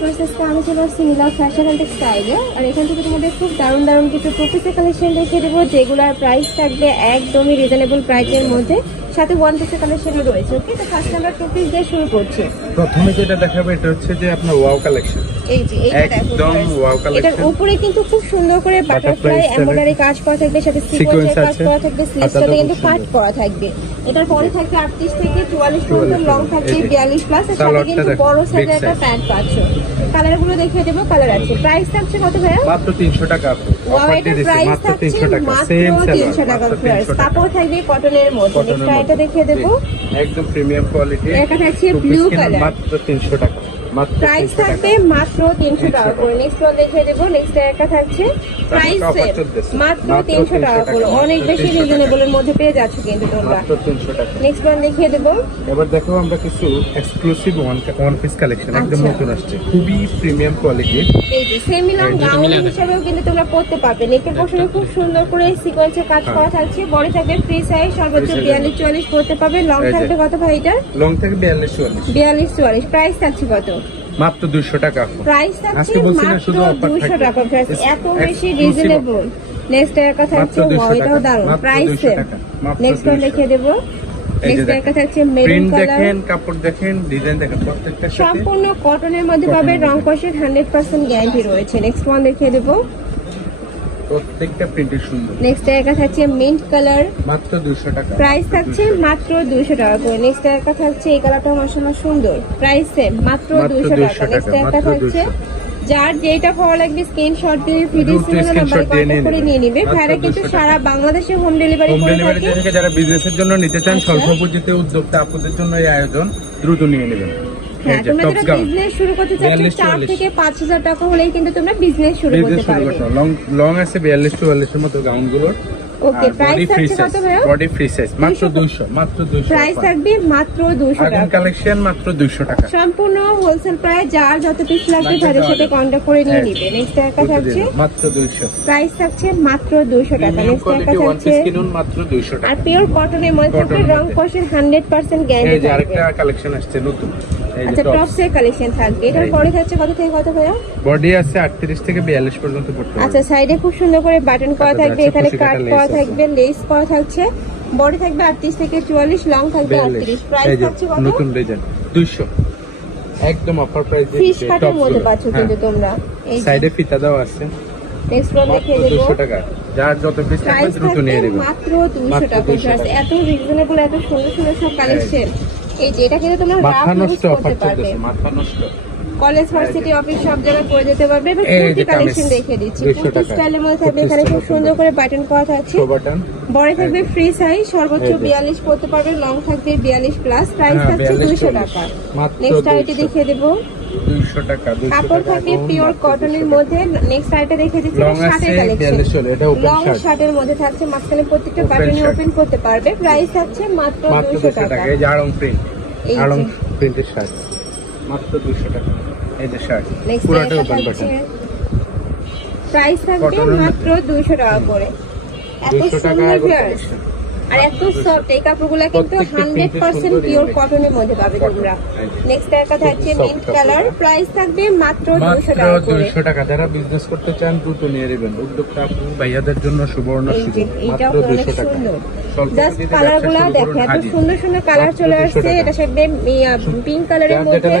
প্রসেসটা আমি চলে আসছি নীলা ফ্যাশন অ্যান্ড টেক্সটাইলে। আর এখান থেকে তোমাদের খুব দারুণ দারুণ কিছু টু পিসের কালেকশন দেখিয়ে দেবো, যেগুলোর প্রাইস থাকবে একদমই রিজনেবল প্রাইসের মধ্যে, সাথে ওয়ান পিসের কালেকশনও রয়েছে। ওকে, তো ফার্স্ট আমরা টু পিস দিয়ে শুরু করছি। প্রথমে যেটা দেখাবো এটা হচ্ছে যে আপনার ওয়াও কালেকশন। এই যে এইটা একদম ওয়াও কালেকশন। এটার উপরে কিন্তু খুব সুন্দর করে বাটারফ্লাই এমব্রয়ডারি কাজ করা থাকবে, সাথে সিকোয়েন্সের কাজ করা থাকবে, স্লিভসটাতে কিন্তু কাট করা থাকবে। এটার পরে থাকবে 38 থেকে 44 পর্যন্ত, লং থাকবে 42 প্লাস, আর সাথে কিন্তু বড় সাইজের একটা প্যান্ট পাচ্ছ। কালারগুলো দেখিয়ে দেবো, কালার আছে। প্রাইস থাকছে কত ভাইয়া? মাত্র 300 টাকা। ওয়াও, এটার প্রাইস থাকছে মাত্র 300 টাকা। কাপড় থাকবে কটনের মধ্যে। নেক্সট এটা দেখিয়ে দেবো, একদম প্রিমিয়াম কোয়ালিটি। এটা থাকছে ব্লু কালার, মাত্র 300 টাকা। প্রাইস থাকবে মাত্র 300 টাকা করে। নেক্সট ওয়ান দেখিয়ে দেবো, নেক্সট একটা থাকছে প্রাইস মাত্র 300 টাকা করে। অনেক বেশি রিজনেবল এর মধ্যে পেয়ে যাচ্ছে কিন্তু তোমরা। মাত্র 300 টাকা। নেক্সট ওয়ান দেখিয়ে দেবো। এবার দেখো আমরা কিছু এক্সক্লুসিভ ওয়ান পিস কালেকশন একদম নতুন আসছে, খুবই প্রিমিয়াম কোয়ালিটি। এই যে সেমি লং গাউন হিসেবেও কিন্তু তোমরা পড়তে পারবে। নেকের পোর্শনে খুব সুন্দর করে সিকোয়েন্সের কাজ করা থাকছে। বডি থাকবে ফ্রি সাইজ, সর্বোচ্চ 42-44 পড়তে পারবে। লং থাকবে কত ভাই এটা? লং থেকে 42-44। প্রাইস থাকছে কত? মাত্র 200 টাকা। প্রাইস থাকছে মাত্র 200 টাকা। এত বেশি রিজনেবল। নেক্সট এর কথা হচ্ছে ওয়াও, এটাও দারুণ, প্রাইস সেম। নেক্সট ওয়ান দেখিয়ে দেবো। নেক্সট এর কথা হচ্ছে মেরুন কালার। দেখেন, কাপড় দেখেন, ডিজাইন দেখেন, প্রত্যেকটা সম্পূর্ণ কটনের মধ্যে পাবে, রং কষের 100% গ্যারান্টি রয়েছে। নেক্সট ওয়ান দেখিয়ে দেবো, প্রত্যেকটা প্রিন্টের সুন্দর। নেক্সট এর কথা হচ্ছে মিন্ট কালার, মাত্র 200 টাকা। প্রাইস থাকছে মাত্র 200 টাকা করে। নেক্সট এর কথা হচ্ছে এই কালারটা মাশাআল্লাহ সুন্দর, প্রাইস সেম, মাত্র 200 টাকা। নেক্সট এর কথা হচ্ছে যার যেটা ভালো লাগবে স্ক্রিনশট দিয়ে ভিডিও স্ক্রিনে নাম্বার কন্টাক্ট করে নিয়ে নেবে। ভাইরা কিন্তু সারা বাংলাদেশে হোম ডেলিভারি করে থাকে। যারা বিজনেসের জন্য নিতে চান, স্বল্প পুঁজিতে উদ্যোক্তা আপনাদের জন্য এই আয়োজন, দ্রুত নিয়ে নেবেন। হ্যাঁ, তোমরা যারা বিজনেস শুরু করতে চাচ্ছ 4 থেকে 5000 টাকা হলেই কিন্তু তোমরা বিজনেস শুরু করতে পারবে। লং আছে 42-44 এর মতো গাউনগুলোর। ওকে, প্রাইস থাকছে কত ভাইয়া? বডি ফ্রি সাইজ মাত্র 200, মাত্র 200। প্রাইস থাকবে মাত্র 200 টাকা। কালেকশন মাত্র 200 টাকা। সম্পূর্ণ হোলসেল প্রাইস, যার যত পিস লাগবে তাদের সাথে কন্টাক্ট করে নিয়ে নিবে। নেক্সট একটা থাকছে মাত্র 200, প্রাইস থাকছে মাত্র 200 টাকা। নেক্সট একটা থাকছে মাত্র 200 টাকা। আর পিওর কটনের মধ্যে রং কষের 100% গ্যারান্টি। এই যে আরেকটা কালেকশন আসছে নতুন, আচ্ছা, টপসের কালেকশন থাকবে। এটার পরে থাকছে কত থেকে কত ভাইয়া? বডি আছে 38 থেকে 42 পর্যন্ত পড়তে পারবে। আচ্ছা, সাইডে খুব সুন্দর করে বাটন করা থাকবে, এখানে কাট করা থাকবে, লেস করা থাকছে। বডি থাকবে 38 থেকে 44, লং থাকবে 38। প্রাইস থাকছে কত? নতুন ডিজাইন 200, একদম অফার প্রাইস দিয়ে ফিশ কাটের মধ্যে পাচ্ছ কিন্তু তোমরা। এই সাইডে ফিতা দাও আছে। নেক্সট ওয়ান দেখিয়ে দেব, 200 টাকা। যার যত পিস লাগবে দ্রুত নিয়ে নেবেন, মাত্র 200 টাকা। এত রিজনেবল, এত সুন্দর সুন্দর সব কালেকশন। এই যে এটা কিন্তু তোমরা রাফ ইউজ করতে পারবে, মাথা নষ্ট। কলেজ, ভার্সিটি, অফিস সব জায়গায় পরে যেতে পারবে। এবার কুর্তি কালেকশন দেখিয়ে দিচ্ছি। কুর্তি স্টাইলের মধ্যে থাকবে, এখানে খুব সুন্দর করে বাটন করা থাকছে। বডি থাকবে ফ্রি সাইজ, সর্বোচ্চ 42 পড়তে পারবে, লং থাকবে 42 প্লাস। প্রাইস থাকছে 200 টাকা। নেক্সট আইটি দেখিয়ে দেব, 200 টাকা। কাপড় থাকে পিওর কটনের মধ্যে। নেক্সট আইটা দেখিয়ে দিচ্ছি শার্টের কালেকশন। লং শার্টের মধ্যে থাকছে, মাঝখানে প্রত্যেকটা বাটন ওপেন করতে পারবে। প্রাইস থাকছে মাত্র 200 টাকা। এই যে আড়ং প্রিন্ট, আড়ং প্রিন্টের শার্ট মাত্র 200 টাকা। এই যে শার্ট পুরোটা ওপেন বাটন, প্রাইস থাকবে মাত্র 200 টাকা করে। এত সুন্দর ভিউয়ার্স আর এত সফট, এই কাপড়গুলো কিন্তু 100% পিওর কটনের মধ্যে পাবে তোমরা। নেক্সট একটা থাকছে মিন্ট কালার, প্রাইস থাকবে মাত্র 200 টাকা করে। 200 টাকা। যারা বিজনেস করতে চান দ্রুত নিয়ে নেবেন, উদ্যোক্তা আপু ভাইয়াদের জন্য সুবর্ণ সুযোগ। মাত্র 200 টাকা। জাস্ট কালারগুলো দেখো, এত সুন্দর সুন্দর কালার চলে আসছে। এটা সাথে পিঙ্ক কালারের মধ্যে।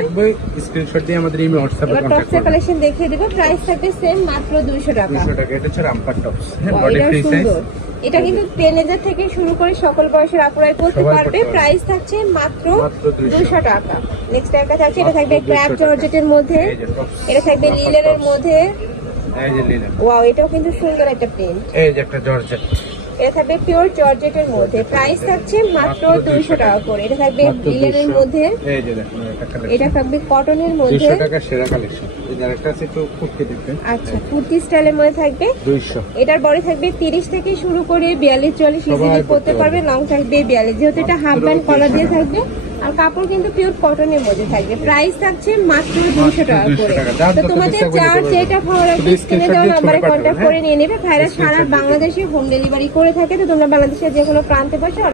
স্ক্রিনশট দিয়ে আমাদের এই WhatsApp এ কন্টাক্ট করুন। টপসের কালেকশন দেখিয়ে দেব, প্রাইস থাকবে সেম মাত্র 200 টাকা। 200 টাকা। এটা হচ্ছে romper tops, body free size. এটা কিন্তু টিনেজার থেকে শুরু করে সকল বয়সের আপুরাই পড়তে পারবে। প্রাইস থাকছে মাত্র 200 টাকা। নেক্সট একটা থাকছে, এটা থাকবে ক্র্যাপ জর্জেটের মধ্যে, এটা থাকবে লিলেনের মধ্যে। এই যে লিলেন, ওয়াও, এটাও কিন্তু সুন্দর একটা প্রিন্ট। এই যে একটা জর্জেট, এটা থাকবে পিওর জর্জেটের মধ্যে। প্রাইস থাকছে মাত্র 200 টাকা করে। এটা থাকবে লিলেনের মধ্যে, এই যে দেখুন এটা থাকবে কটনের মধ্যে। 200 টাকা সেরা কালেকশন। এই যে আরেকটা আছে একটু কুর্তি দেখবেন। আচ্ছা, কুর্তি স্টাইলের মধ্যে থাকবে 200। এটার বডি থাকবে 30 থেকে শুরু করে 42-44 ইজিলি করতে পারবে, লং থাকবে 42। যেহেতু এটা হাফ ব্যান্ড কলার দিয়ে থাকবে, আর কাপড় কিন্তু পিওর কটনের মধ্যে থাকবে। প্রাইস থাকছে মাত্র 200 টাকা করে। তো তোমাদের যার যেটা ভালো লাগবে স্ক্রিনে দেওয়া নাম্বারে কন্ট্যাক্ট করে নিয়ে নেবে। ভাইরা সারা বাংলাদেশে হোম ডেলিভারি করে থাকে, তো তোমরা বাংলাদেশের যে কোনো প্রান্তে বসে